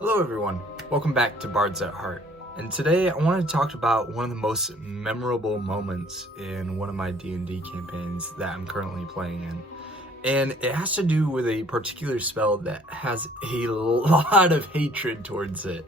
Hello everyone, welcome back to Bards at Heart. And today I want to talk about one of the most memorable moments in one of my D&D campaigns that I'm currently playing in. And it has to do with a particular spell that has a lot of hatred towards it.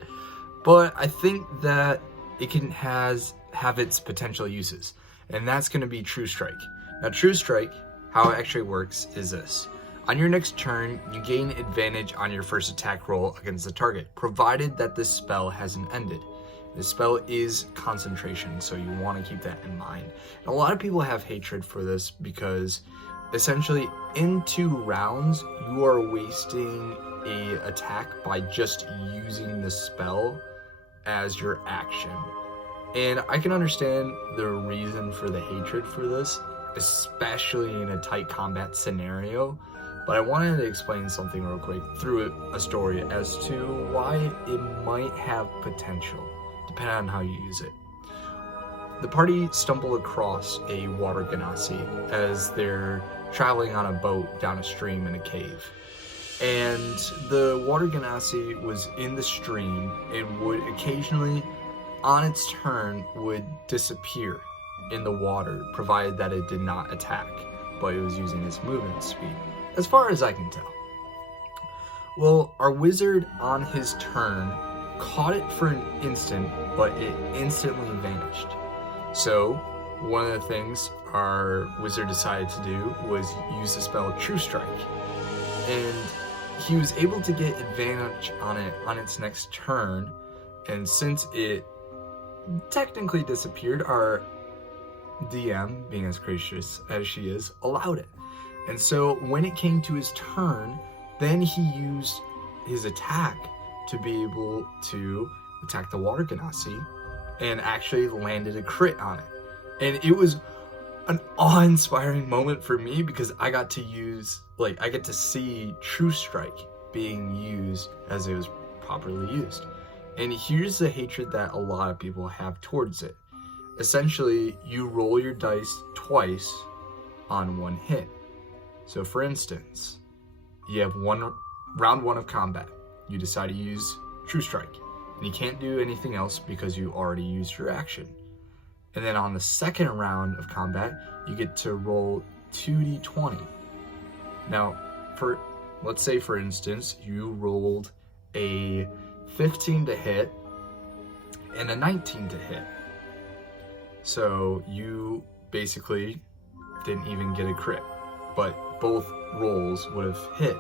But I think that it can have its potential uses. And that's going to be True Strike. Now True Strike, how it actually works is this. On your next turn, you gain advantage on your first attack roll against the target, provided that this spell hasn't ended. This spell is concentration, so you want to keep that in mind. And a lot of people have hatred for this because essentially in 2 rounds, you are wasting a attack by just using the spell as your action. And I can understand the reason for the hatred for this, especially in a tight combat scenario. But I wanted to explain something real quick through a story as to why it might have potential, depending on how you use it. The party stumble across a water genasi as they're traveling on a boat down a stream in a cave. And the water genasi was in the stream and would occasionally, on its turn, would disappear in the water, provided that it did not attack, but it was using its movement speed. As far as I can tell. Well, our wizard on his turn caught it for an instant, but it instantly vanished. So, one of the things our wizard decided to do was use the spell True Strike. And he was able to get advantage on it on its next turn, and since it technically disappeared, our DM, being as gracious as she is, allowed it. And so when it came to his turn, then he used his attack to be able to attack the water genasi and actually landed a crit on it. And it was an awe-inspiring moment for me because I got to see True Strike being used as it was properly used. And here's the hatred that a lot of people have towards it. Essentially, you roll your dice twice on one hit. So for instance, you have round 1 of combat. You decide to use True Strike, and you can't do anything else because you already used your action. And then on the second round of combat, you get to roll 2d20. Now, let's say for instance, you rolled a 15 to hit and a 19 to hit. So you basically didn't even get a crit, but both rolls would have hit.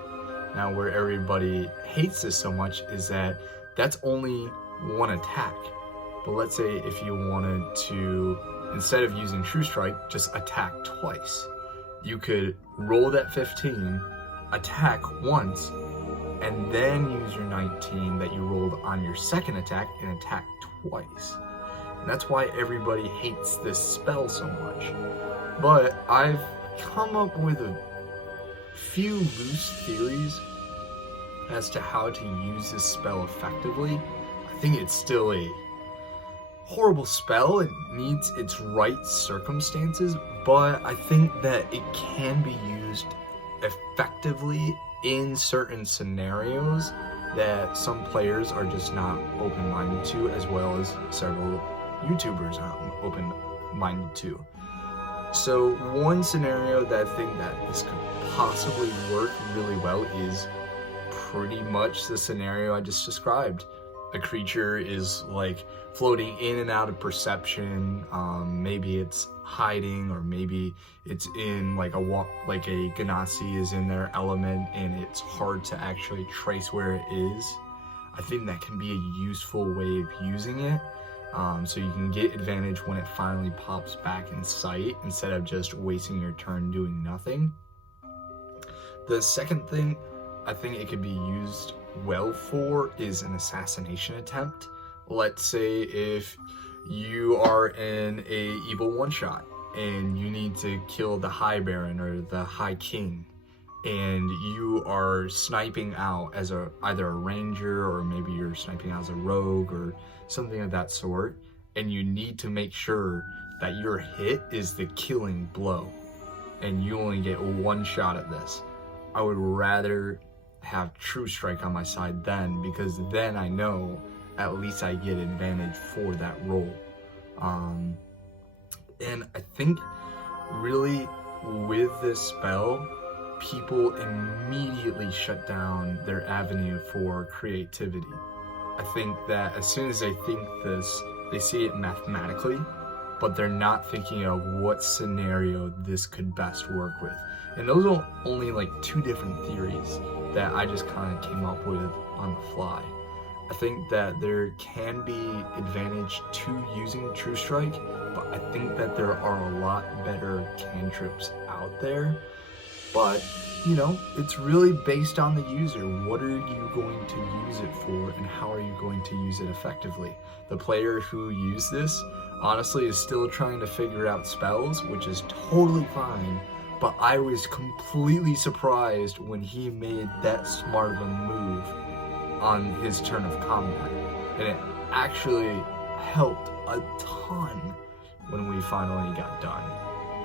Now, where everybody hates this so much is that that's only one attack. But let's say if you wanted to, instead of using True Strike, just attack twice. You could roll that 15, attack once, and then use your 19 that you rolled on your second attack and attack twice. And that's why everybody hates this spell so much. But I've come up with a few loose theories as to how to use this spell effectively. I think it's still a horrible spell. It needs its right circumstances, but I think that it can be used effectively in certain scenarios that some players are just not open-minded to, as well as several YouTubers aren't open-minded to. So one scenario that I think that this could possibly work really well is pretty much the scenario I just described. A creature is like floating in and out of perception. Maybe it's hiding, or maybe it's in like a genasi is in their element and it's hard to actually trace where it is. I think that can be a useful way of using it. So you can get advantage when it finally pops back in sight instead of just wasting your turn doing nothing. The second thing I think it could be used well for is an assassination attempt. Let's say if you are in a evil one-shot and you need to kill the High Baron or the High King, and you are sniping out as either a ranger, or maybe you're sniping out as a rogue or something of that sort, and you need to make sure that your hit is the killing blow and you only get one shot at this. I would rather have True Strike on my side then, because then I know at least I get advantage for that roll. And I think really with this spell, people immediately shut down their avenue for creativity. I think that as soon as they think this, they see it mathematically, but they're not thinking of what scenario this could best work with. And those are only like 2 different theories that I just kind of came up with on the fly. I think that there can be advantage to using True Strike, but I think that there are a lot better cantrips out there. But, you know, it's really based on the user. What are you going to use it for, and how are you going to use it effectively? The player who used this, honestly, is still trying to figure out spells, which is totally fine. But I was completely surprised when he made that smart of a move on his turn of combat. And it actually helped a ton when we finally got done.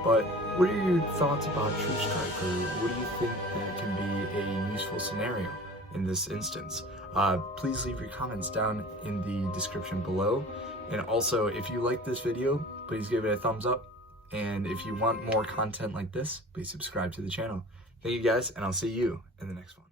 But what are your thoughts about True Strike, or what do you think that can be a useful scenario in this instance? Please leave your comments down in the description below. And also, if you like this video, please give it a thumbs up. And if you want more content like this, please subscribe to the channel. Thank you guys, and I'll see you in the next one.